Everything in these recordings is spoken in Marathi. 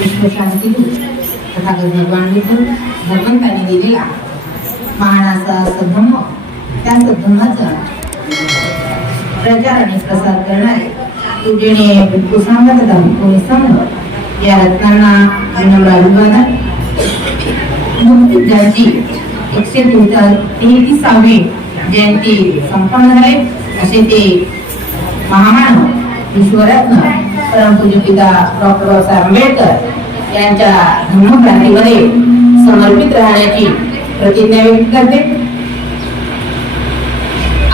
विश्वशांतीदूत तथागत भगवान विठ्ठल भगवंताने दिलेला महान असा सद्धम्म, त्या सद्धम्माचा प्रचार आणि प्रसार करणारे पूजनीय भिक्खू संघ तथा भिक्खुनी संघ या रत्नांना विनम्र अभिवादन. नुकतीच ज्यांची 133वी जयंती संपन्न झाली असे ते महामानव विश्वरत्न परमपूज्य पिता डॉक्टर बाबासाहेब आंबेडकर यांच्या धम्मक्रांतीमध्ये समर्पित राहण्याची प्रतिज्ञा व्यक्त करते.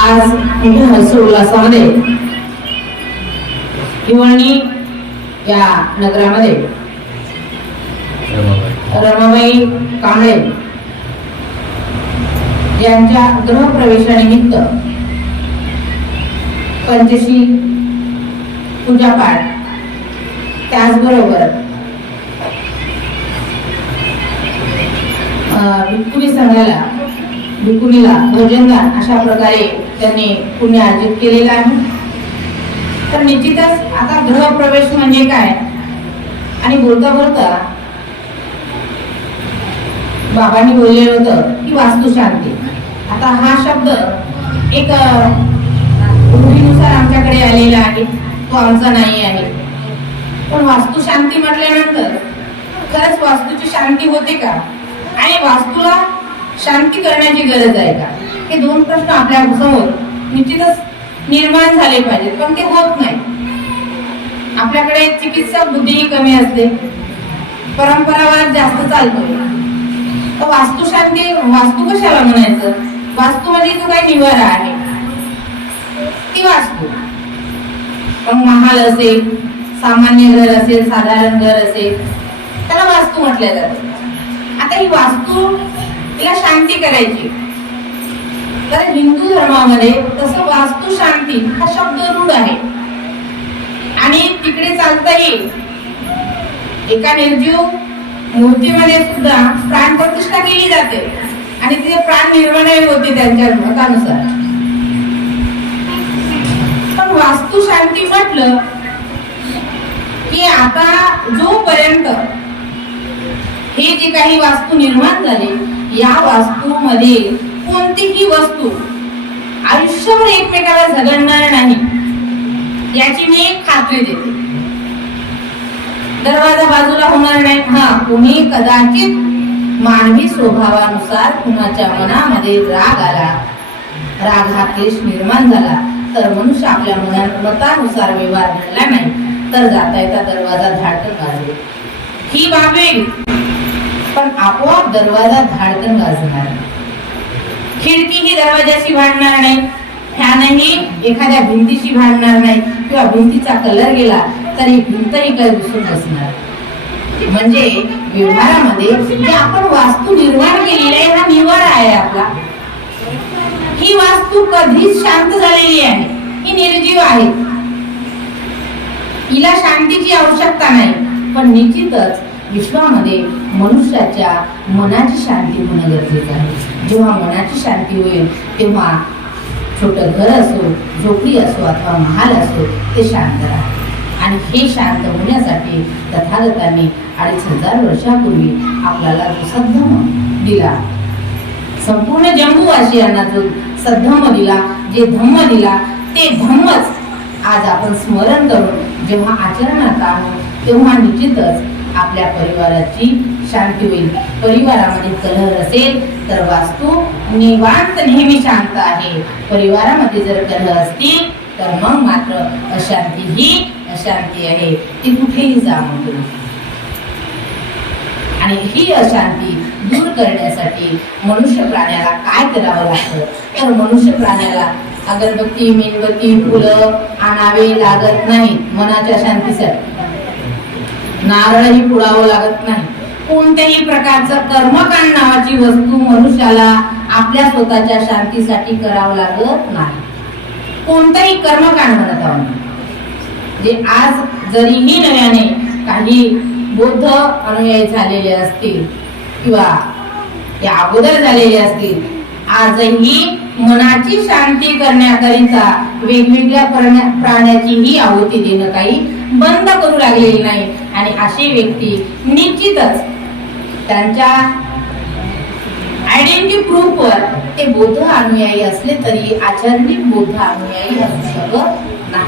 आज मोठ्या हर्षोल्लासामध्ये हिवळणी या नगरामध्ये रमाबाई कांबळे यांच्या गृहप्रवेशानिमित्त पंचशी पूजापाठ, त्याचबरोबर भिक्खुनी संघाला भिक्खुनीला भोजनदान अशा प्रकारे त्यांनी पुण्य अर्जित केलेलं आहे. तर निश्चितच आता गृहप्रवेश म्हणजे काय आणि बोलता बोलता बाबांनी बोललेलं होतं की वास्तुशांती. आता हा शब्द एक रूढीनुसार आमच्याकडे आलेला आहे, तो आमचा नाही आहे. पण वास्तुशांती म्हटल्यानंतर खरंच वास्तूची शांती होते का आणि वास्तूला शांती करण्याची गरज आहे का, हे दोन प्रश्न आपल्या समोर निश्चितच निर्माण झाले पाहिजेत. पण ते होत नाही. आपल्याकडे चिकित्सक बुद्धीही कमी असते, परंपरावाद जास्त चालतो. तर वास्तुशांती, वास्तू कशाला म्हणायचं? वास्तू म्हणजे जो काही निवारा आहे ती वास्तू. पण महाल असेल, सामान्य घर असेल, साधारण घर असेल, त्याला वास्तू म्हटल्या जाते. आता ही वास्तू तिला शांती करायची, तर हिंदू धर्मामध्ये तसं वास्तु शांती हा शब्द रूढ आहे आणि तिकडे चालता येईल. एका निर्जीव मूर्तीमध्ये सुद्धा प्राण प्रतिष्ठा केली जाते आणि तिथे प्राण निर्माणही होते त्यांच्या मतानुसार. पण वास्तु शांती म्हटलं की आता जोपर्यंत हे जे काही वास्तू निर्माण झाले, या वास्तूमध्ये कोणतीही वस्तू आयुष्यभर एकमेकाला झगडणार नाही याची मी खात्री देते. दरवाजा बाजूला होणार नाही. कोणी कदाचित मानवी स्वभावानुसार कुणाच्या मनामध्ये राग आला, राग हा क्लेश निर्माण झाला, तर मनुष्य आपल्या मतानुसार व्यवहार घडला नाही तर जाता येता दरवाजा धाडकन गाजवेल. ही बाबी पण आपोआप दरवाजा धाडकन गाजणार. खिडकी ही दरवाजाशी भांडणार नाही, फॅनही एखाद्या भिंतीशी भांडणार नाही, किंवा भिंतीचा कलर गेला तरी भिंतही काही दिसून बसणार. म्हणजे व्यवहारामध्ये जे आपण वास्तू निर्माण केलेली आहे हा निवारा आहे आपला. ही वास्तू कधीच शांत झालेली आहे, ही निर्जीव आहे, हिला शांतीची आवश्यकता नाही. पण निश्चितच विश्वामध्ये मनुष्याच्या मनाची शांती होणं गरजेचं आहे. जेव्हा मनाची शांती होईल तेव्हा छोटं घर असो, झोपडी असो अथवा महाल असो, ते शांत राहते. आणि हे शांत होण्यासाठी तथागतांनी 2500 वर्षापूर्वी आपल्याला जो सद्धम्म दिला, संपूर्ण जम्बूवासियांना जो सद्धम्म दिला, जे धम्म दिला, ते धम्मच आज आपण स्मरण करून जेव्हा आचरणात आणू तेव्हा निश्चितच आपल्या परिवाराची शांती होईल. परिवारामध्ये कलह असेल तर वास्तू निवांत नेहमी शांत आहे. परिवारामध्ये जर कलह असतील तर मग मात्र अशांती ही अशांती आहे, ती कुठेही जाणून करू. आणि ही अशांती दूर करण्यासाठी मनुष्य प्राण्याला काय करावं लागतं, तर मनुष्य प्राण्याला अगरबत्ती, मेणबत्ती, फुलं आणावे लागत नाही. मनाच्या शांतीसाठी नारळही पुडावं लागत नाही. कोणत्याही प्रकारचं कर्मकांड नावाची वस्तू मनुष्याला आपल्या स्वतःच्या शांतीसाठी करावं लागत नाही. कोणताही कर्मकांड म्हणत आहोत जे आज जरीही नव्याने काही बौद्ध अनुयायी झालेले असतील किंवा या अगोदर झालेले असतील, आजही मनाची शांती करण्याकरिता वेगवेगळ्या प्राण्याची ही आहुती देणं काही बंद करू लागलेली नाही. आणि अशी व्यक्ती निश्चितच त्यांच्या आयडेंटिटी प्रूफवर ते बौद्ध अनुयायी असले तरी आचरणिक बौद्ध अनुयायी असू शकत नाही.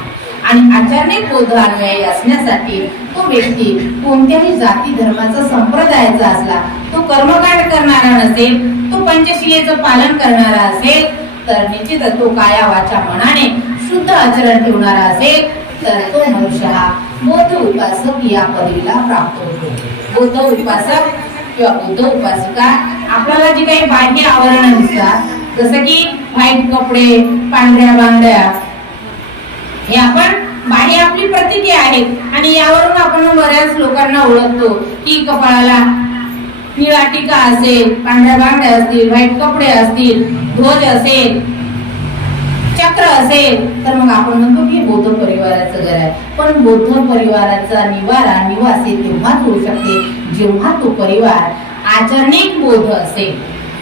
आणि आचरणिक बौद्ध अनुयायी असण्यासाठी तो व्यक्ती कोणत्याही जाती धर्माचा संप्रदायाचा असला, तो कर्मकांड करणारा नसेल, तो पंचशिलेचं पालन करणारा असेल, तर निश्चितच तो काया वाचा मनाने शुद्ध आचरण ठेवणारा असेल तर तो मनुष्य हा बौद्ध उपासक या पदवीला प्राप्त होतो. बौद्ध उपासक किंवा बौद्ध उपासिका आपल्याला जी काही बाह्य आवरण दिसतात, जसं की व्हाईट कपडे, पांढऱ्या बांगड्या, हे आपण बाह्य आपली प्रतीके आहेत आणि यावरून आपण बऱ्याच लोकांना ओळखतो की कपाळाला निळा टीका असेल, पांढऱ्या बांगड्या असतील, व्हाईट कपडे असतील, ध्वज असेल, चक्र असेल, तर मग आपण म्हणतो की बौद्ध परिवाराचं घर आहे. पण बौद्ध परिवाराचा निवास हे तेव्हाच होऊ शकते जेव्हा तो परिवार आचरणिक बौद्ध असेल.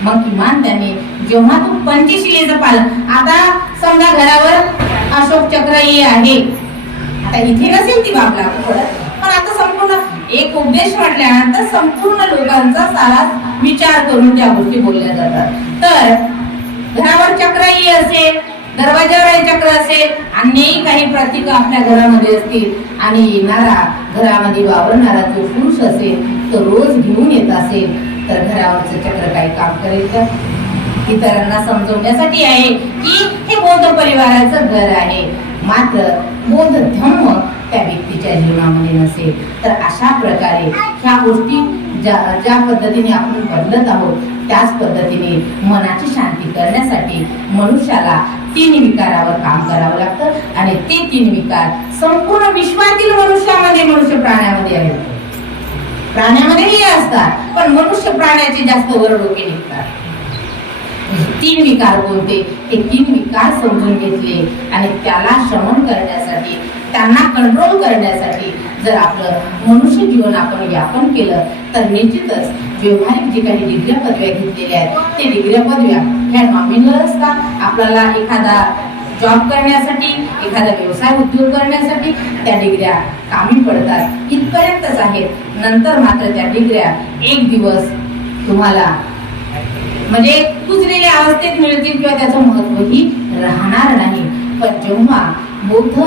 मग किमान त्याने जेव्हा तो पंचशिलेचं पालन, आता समजा घरावर अशोक चक्र हे आहे, आता इथे नसेल ती बाब लागू पडत, पण आता संपूर्ण एक उपदेश म्हटल्यानंतर संपूर्ण लोकांचा सारा विचार करून त्या गोष्टी बोलल्या जातात. तर घरावर चक्रही असेल, दरवाजावर चक्र असेल, अन्यही काही प्रतीक आपल्या घरामध्ये असतील आणि येणारा घरामध्ये वावरणारा जो पुरुष असेल तो रोज घेऊन येत असेल तर घरावरचं चक्र काही काम करेल का? इतरांना समजवण्यासाठी आहे की हे बौद्ध परिवाराचं घर आहे, मात्र बौद्ध धम्म त्या व्यक्तीच्या जीवनामध्ये नसेल. तर अशा प्रकारे ह्या गोष्टी ज्या पद्धतीने आपण बदलत आहोत त्याच पद्धतीने मनाची शांती करण्यासाठी मनुष्याला 3 विकारावर काम करावं लागतं आणि ते 3 विकार संपूर्ण विश्वातील मनुष्यामध्ये, मनुष्य प्राण्यामध्ये आहेत. प्राण्यामध्येही असतात पण मनुष्य प्राण्याचे जास्त वरडोके निघतात. 3 विकार कोणते? हे 3 विकार समजून घेतले आणि त्याला शमन करण्यासाठी, त्यांना कंट्रोल करण्यासाठी जर आपलं मनुष्य जीवन आपण यापन केलं तर निश्चितच व्यवहारिक जे काही डिग्र्या पदव्या घेतलेल्या आहेत ते डिग्र्या पदव्या ह्या नॉमिनल असतात. आपल्याला एखादा जॉब करण्यासाठी, एखादा व्यवसाय उद्योग करण्यासाठी त्या डिग्र्या कामी पडतात, इथपर्यंतच आहेत. नंतर मात्र त्या डिग्र्या एक दिवस तुम्हाला म्हणजे कुजलेल्या अवस्थेत मिळतील किंवा त्याचं महत्वही राहणार नाही. पण जेव्हा बौद्ध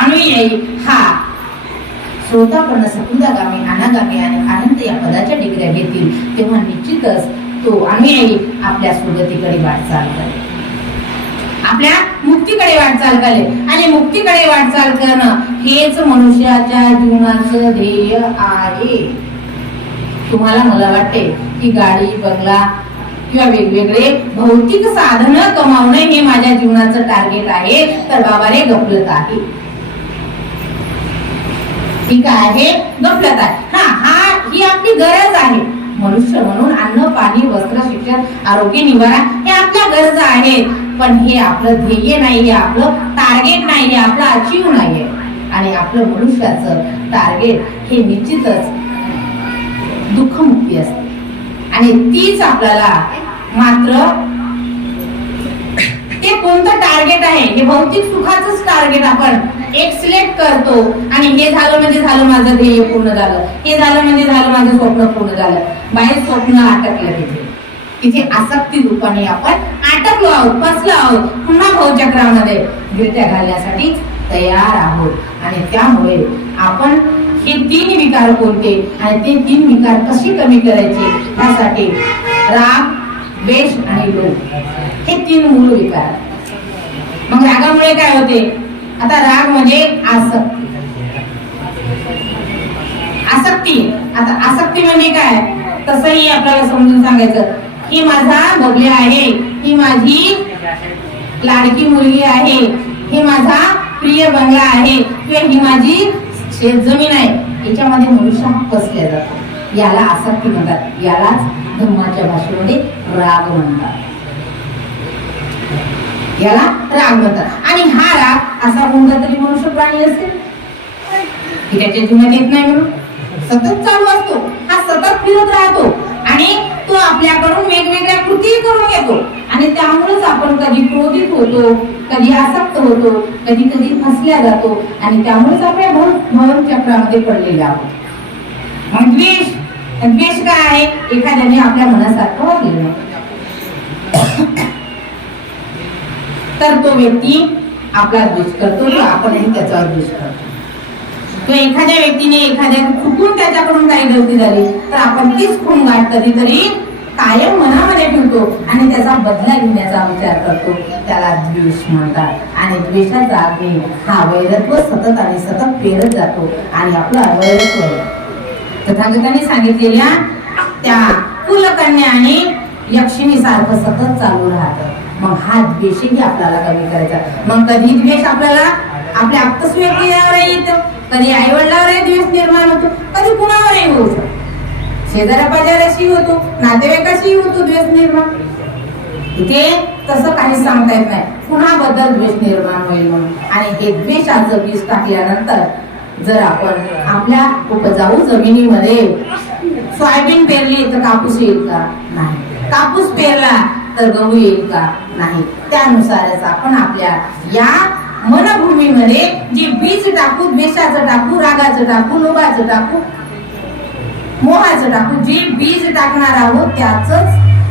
अनुयायी हा श्रोतापर्ण, सकुंदागामी, अनागामी आणि अनंत या पदाच्या डिग्र्या घेतील तेव्हा निश्चितच तो अनुयायी आपल्या सुगतीकडे वाटचाल करेल, आपल्या मुक्तीकडे वाटचाल करेल. आणि मुक्तीकडे वाटचाल करणं हेच मनुष्याच्या जीवनाचं ध्येय आहे. तुम्हाला मला वाटते की गाडी, बंगला किंवा वेगवेगळे भौतिक साधन कमावणे हे माझ्या जीवनाचं टार्गेट आहे, तर बाबा रे गफलत आहे. ठीक आहे, गफलत आहे. ही आपली गरज आहे. मनुष्य म्हणून अन्न, पाणी, वस्त्र, शिक्षण, आरोग्य, निवारा हे आपल्या गरजा आहेत. पण हे आपलं ध्येय नाही, हे आपलं टार्गेट नाही, हे आपलं अचीव नाहीये. आणि आपलं मनुष्याचं टार्गेट हे निश्चितच दुःखमुक्ती असते आणि तीच आपल्याला मात्र ते कोणतं टार्गेट आहे हे भौतिक सुखाचंच टार्गेट आपण एक सिलेक्ट करतो आणि हे झालं म्हणजे झालं माझं ध्येय पूर्ण झालं, हे झालं म्हणजे झालं माझं स्वप्न पूर्ण झालं. बाहेर स्वप्न अटकलं, तिथे आसक्ती रूपाने आपण अटकलो आहोत, फसलो आहोत, पुन्हा भवचक्रामध्ये गिरट्या घालण्यासाठी तयार आहोत. आणि त्यामुळे आपण हे 3 विकार कोणते आणि ते 3 विकार कसे कमी करायचे यासाठी राग, द्वेष आणि लोभ हे 3 मूळ विकार. मग रागामुळे काय होते? आता राग म्हणजे आसक्ती. आता आसक्ती म्हणजे काय? तसंही आपल्याला समजून सांगायचं, ही माझा बबल्या आहे, ही माझी लाडकी मुलगी आहे, हे माझा प्रिय बंगला आहे किंवा ही माझी शेतजमीन आहे. याच्यामध्ये मनुष्य फसल्या जातो. याला आसक्ती म्हणतात. यालाच धम्माच्या भाषेमध्ये राग म्हणतात. याला राग म्हणतात. आणि हा राग असा कोणता तरी मनुष्य प्राणी असेल की त्याच्या जीवनात येत नाही म्हणून सतत चालू असतो, हा सतत फिरत राहतो आणि तो आपल्याकडून वेगवेगळ्या कृती करून घेतो आणि त्यामुळेच आपण कधी क्रोधित होतो, कधी आसक्त होतो, कधी कधी फसल्या जातो आणि त्यामुळेच आपल्या भवन चक्रामध्ये पडलेले आहोत. मग द्वेष काय आहे? एखाद्याने आपल्या मनासारखं वागलं तर तो व्यक्ती आपला द्वेष करतो किंवा आपणही त्याच्यावर द्वेष करतो. तो एखाद्या व्यक्तीने एखाद्या चुकून त्याच्याकडून काही गलती झाली तर आपण तीच खुणगाठ कधीतरी कायम मनामध्ये ठेवतो आणि त्याचा बदला घेण्याचा विचार करतो. त्याला द्वेष म्हणतात. आणि द्वेषाचा अग्नी हा वैरत्व सतत आणि सतत पेरत जातो आणि आपलं अवैरत्व तथागतांनी सांगितलेल्या त्या कुलकन्या आणि यक्षिणी सारखं सतत चालू राहतं. मग हा द्वेषही आपल्याला कमी करायचा. मग कधी द्वेष आपल्याला आपल्या आप्तस व्यक्तीवर येतो, कधी आई वडिलावरही द्वेष निर्माण होतो, कधी कुणावरही होऊ शकतो, शेजाऱ्या पाजाऱ्याशी होतो, नातेवाईकाशी होतो द्वेष निर्माण. इथे तसं काही सांगता येत नाही कुणाबद्दल द्वेष निर्माण होईल म्हणून. आणि हे द्वेषाचं बीज टाकल्यानंतर जर आपण आपल्या उपजाऊ जमिनीमध्ये सोयाबीन पेरली तर कापूस येईल का? नाही. कापूस पेरला तर गहू येईल का? नाही. त्यानुसारच आपण आपल्या या मनभूमीमध्ये जे बीज टाकू, द्वेषाचं टाकू, रागाचं टाकू, लोभाचं टाकू, मोहाचं टाकू, जे बीज टाकणार आहोत त्याच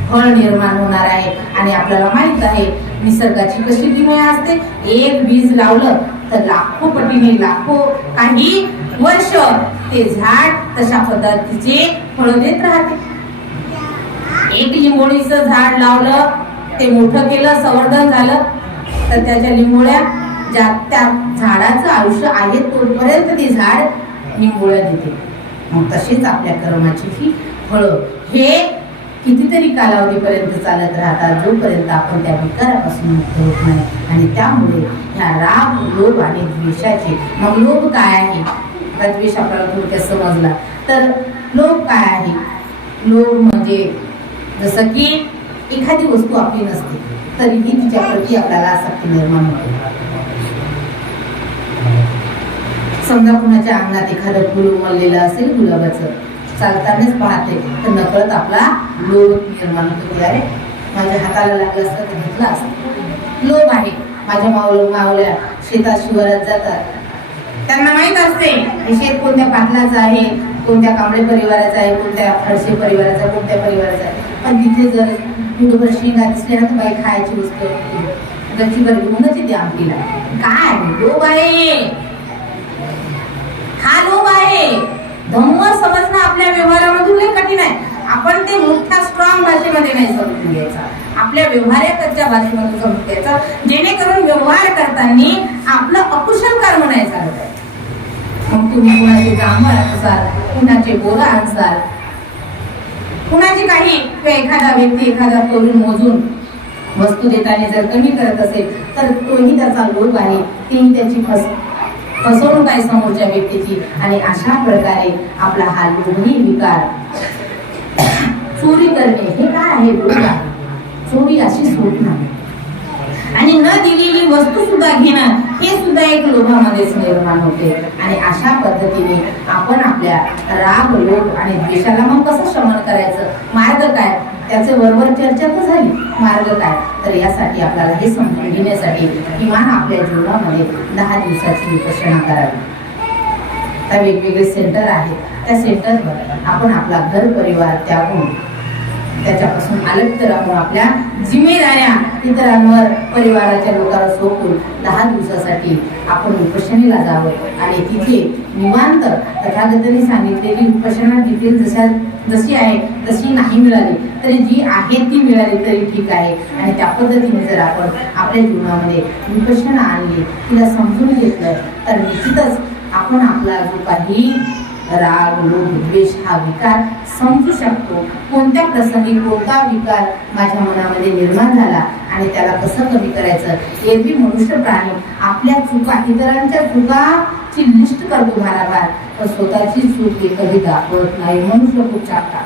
फळ निर्माण होणार आहे. आणि आपल्याला माहित आहे निसर्गाची कशी किमया असते. एक बीज लावलं तर लाखो पटीने लाखो काही वर्ष ते झाड तशा पद्धतीचे फळ देत राहते. एक लिंबोळीचं झाड लावलं, ते मोठं केलं, संवर्धन झालं तर त्याच्या लिंबोळ्या ज्या त्या झाडाचं आयुष्य आहे तोपर्यंत ते झाड लिंबोळ्या देते. मग तसेच आपल्या कर्माची ही फळं हे कितीतरी कालावधीपर्यंत चालत राहतात जोपर्यंत आपण त्या विकारापासून मुक्त होत नाही. आणि त्यामुळे ह्या राग, लोभ आणि द्वेषाचे, मग लोभ काय आहे? द्वेष आपल्याला थोडक्यात समजला तर लोभ काय आहे? लोभ म्हणजे जसं की एखादी वस्तू आपली नसते तरीही तिच्या प्रती आपल्याला आसक्ती निर्माण होते. समजा कुणाच्या अंगणात एखादं फुल उमललेलं असेल गुलाबाचं, चालतानाच पाहते तर नकळत आपला लोभ निर्माण होतो. अरे माझ्या हाताला लागलं असतं तर घेतलं असतं. लोभ आहे. माझ्या मावल्या शेतात शिवारात जातात, त्यांना माहित असते हे शेत कोणत्या पाटलाचं आहे, कोणत्या कांबळे परिवाराचं आहे, कोणत्या खडसे परिवाराचं आहे, कोणत्या परिवाराचं आहे. पण तिथे जर मुठभर शेंगा दिसल्या ना तर बाई खायची वस्तू गच्चीभर घेऊनच येते आमटीला. काय लोभ आहे? हा लोभ आहे. धम्म समजणं आपल्या व्यवहारामधून लय कठीण आहे. आपण ते मोठ्या स्ट्रॉंग भाषेमध्ये नाही समजून घ्यायचा, आपल्या व्यवहाराच्या भाषेमध्ये समजून घ्यायचा, जेणेकरून व्यवहार करताना आपलं अकुशल कर्म नाही चालत आहे. मग तुम्ही कुणाचे जांभळ असाल, कुणाचे बोरा असाल, कुणाची काही एखादा व्यक्ती एखादा करून मोजून वस्तू देताना जर कमी करत असेल तर तोही त्याचा लोभ आहे, तीही त्याची फसवणूक आहे समोरच्या व्यक्तीची. आणि अशा प्रकारे आपला हा लोभी विकार, चोरी करणे हे काय आहे? लोभ आहे. चोरी अशी सूट नाही. आणि न दिलेली वस्तू सुद्धा घेणं हे सुद्धा एक लोभामध्येच निर्माण होते. आणि अशा पद्धतीने आपण आपल्या राग, लोभ आणि द्वेषाला मग कसं शमन करायचं, मार्ग काय, त्याचे वरवर चर्चा तर झाली. मार्ग काय तर यासाठी आपल्याला हे समजून घेण्यासाठी किमान आपल्या जीवनामध्ये 10 दिवसाची विपश्यना करावी. त्या वेगवेगळे सेंटर आहेत, त्या सेंटरवर आपण आपला घर परिवार त्यागून त्याच्यापासून अलग राहून आपल्या जिम्मेदाऱ्या इतरांवर, परिवाराच्या लोकांना सोपून 10 दिवसासाठी आपण विपश्यनेला जावं. आणि तिथे निवांत तथागतांनी सांगितलेली विपश्यना डिटेल जशी आहे तशी नाही मिळाली तरी जी आहे ती मिळाली तरी ठीक आहे. आणि त्या पद्धतीने जर आपण आपल्या जीवनामध्ये विपश्यना आणली, तिला समजून घेतलं तर निश्चितच आपण आपला जो काही राग, लोभ, द्वेष हा विकार समजू शकतो. कोणत्या प्रसंगी कोणता विकार माझ्या मनामध्ये निर्माण झाला आणि त्याला कसं कमी करायचं. एरवी मनुष्य प्राणी आपल्या चुका, इतरांच्या चुकाची लिस्ट करतो भाराभार, पण स्वतःची चूक हे कधी दाखवत नाही. मनुष्य खूप चाकता,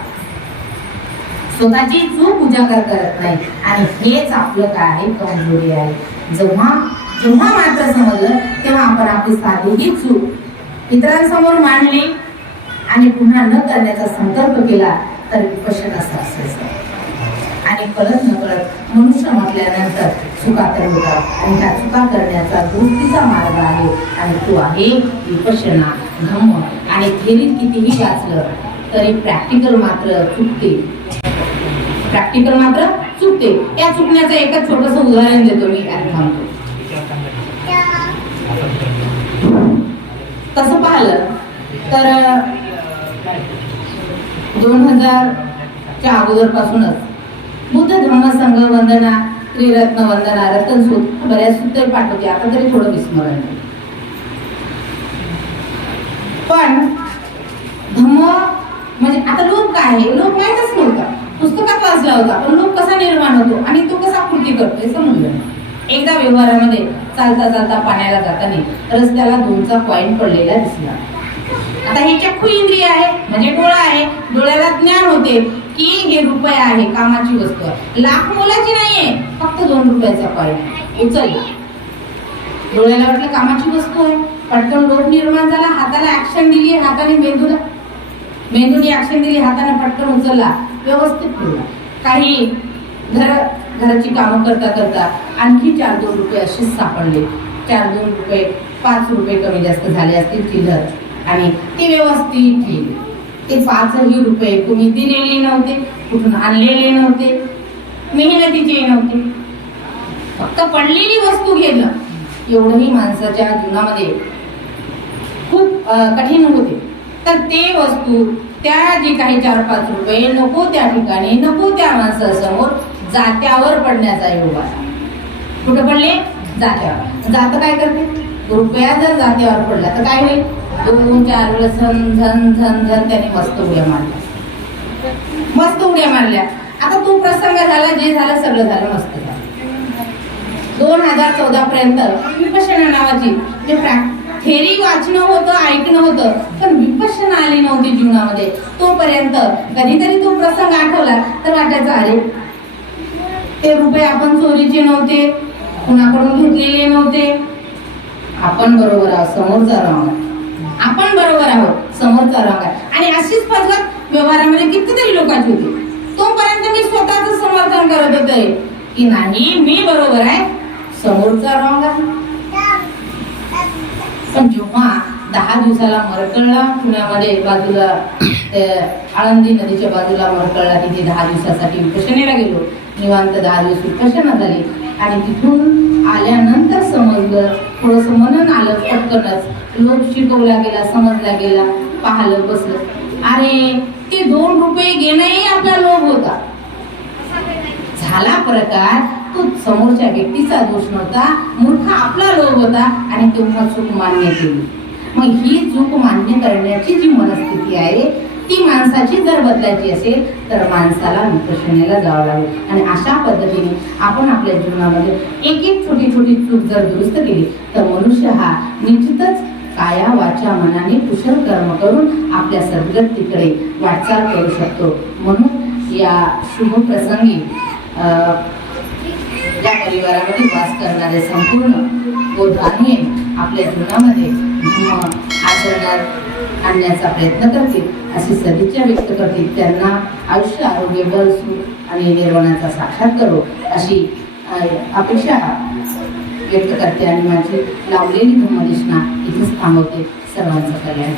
स्वतःची चूक उजागर करत नाही. आणि हेच आपलं काय आहे, कमजोरी आहे. जेव्हा मात्र समजलं तेव्हा आपण आपली साधीही चूक इतरांसमोर मांडली आणि पुन्हा न करण्याचा संकल्प केला तर विपश्यनाचं असायचं. आणि कळत नकळत मनुष्य म्हटल्यानंतर चुका तर होतात आणि त्या चुका करण्याचा गोष्टीचा मार्ग आहे आणि तो आहे विपश्यना धम्म. आणि थेरीत कितीही वाचलं तरी प्रॅक्टिकल मात्र चुकते. प्रॅक्टिकल मात्र चुकते. या चुकण्याचं एकच छोटंसं उदाहरण देतो मी आणि थांबतो. तसं पाहिलं तर 2000च्या अगोदरपासूनच बुद्ध धम्म संघ वंदना, त्रिरत्न वंदना, रतनसूत बऱ्याच सूत्र पाठवते. आता तरी थोडं विस्मरण. पण धम्म म्हणजे आता लोक काय आहे, लोक माहीतच नव्हता. पुस्तकात वाचला होता पण लोक कसा निर्माण होतो आणि तो कसा कृती करतोय समजलं. एकदा व्यवहारामध्ये चालता चालता पाण्याला जाताना रस्त्याला 2चा कॉईन पडलेला दिसला. आता ही चक्षु इंद्रिय आहे म्हणजे डोळा आहे. डोळ्याला ज्ञान होते की हे रुपये आहे, कामाची वस्तू आहे, लाख मोलाची नाहीये, फक्त 2 रुपयाचा कॉईन उचलला. डोळ्याला वाटलं कामाची वस्तू आहे. पटकन लोभ निर्माण झाला. हाताला ऍक्शन दिली, हाताने मेंदूने ऍक्शन दिली, हाताने पटकन उचलला, व्यवस्थित ठेवला. काही घराची कामं करता करता आणखी 4-2 रुपये असेच सापडले. 4-2 रुपये 5 रुपये कमी जास्त झाले असतील चिल्लर आणि ते व्यवस्थित ठेवले. ते 5ही रुपये कोणी दिलेले नव्हते, कुठून आणलेले नव्हते, मेहनतीचे नव्हते, फक्त पडलेली वस्तू घेणं एवढंही माणसाच्या जीवनामध्ये खूप कठीण होते. तर ते वस्तू त्या जे काही 4-5 रुपये नको त्या ठिकाणी नको त्या माणसासमोर जात्यावर पडण्याचा योग आहे. कुठं पडले? जात्यावर. जात काय करते? रुपया जर जात्यावर पडला तर काय होईल? 2-4 वेळेस झन झन झन झन त्याने मस्त उड्या मारल्या. आता तो प्रसंग झाला, जे झालं सगळं झालं, मस्त झालं. 2014 पर्यंत विपश्यना नावाची जे थेरी वाचणं होतं, ऐकणं होतं, पण विपश्यना आली नव्हती जीवनामध्ये. तोपर्यंत कधीतरी तो प्रसंग आठवला तर वाटायचं अरे ते रुपये आपण चोरीचे नव्हते, कुणाकडून घेतलेले नव्हते, आपण बरोबर आहोत, समोरचा रॉंग आहे, आपण बरोबर आहोत, समोरचा रॉंग आहे. आणि अशीच पद्धत व्यवहारामध्ये कितीतरी लोकांची होती. तोपर्यंत मी स्वतःच समर्थन करत होते की नाही मी बरोबर आहे, समोरचा रॉंग आहे. पण जेव्हा 10 दिवसाला मरकळला, पुण्यामध्ये बाजूला आळंदी नदीच्या बाजूला मरकळला, तिथे 10 दिवसासाठी विपश्यनेला गेलो. निवांत 10 दिवस विपश्यना झाली आणि तिथून आल्यानंतर समजलं, थोडंसं मनन आलं, पटकनच लोक शिकवला गेला, समजला गेला, पाहिलं, बसलं, अरे ते 2 रुपये घेणंही आपला लोभ होता. झाला प्रकार तो समोरच्या व्यक्तीचा दोष नव्हता, मूर्ख आपला लोभ होता आणि तेव्हा चूक मान्य केली. मग ही चूक मान्य करण्याची जी मनस्थिती आहे ती माणसाची जर बदलायची असेल तर माणसाला विपश्यनेला जावं लागेल. आणि अशा पद्धतीने आपण आपल्या जीवनामध्ये एक छोटी छोटी चूक जर दुरुस्त केली तर मनुष्य हा निश्चितच काया वाचा मनाने कुशल कर्म करून आपल्या सद्गतीकडे वाटचाल करू शकतो. म्हणून या शुभ प्रसंगी या परिवारामध्ये वास करणारे संपूर्ण बोधाने आपल्या जीवनामध्ये धम्म आचरणात आणण्याचा प्रयत्न करतील अशी सदिच्छा व्यक्त करतील. त्यांना आयुष्य, आरोग्य, बल, सुख आणि निर्वाणाचा साक्षात करो अशी अपेक्षा व्यक्त करते आणि माझी लावलेली धम्मदेशना इथेच थांबवते. सर्वांचं कल्याण.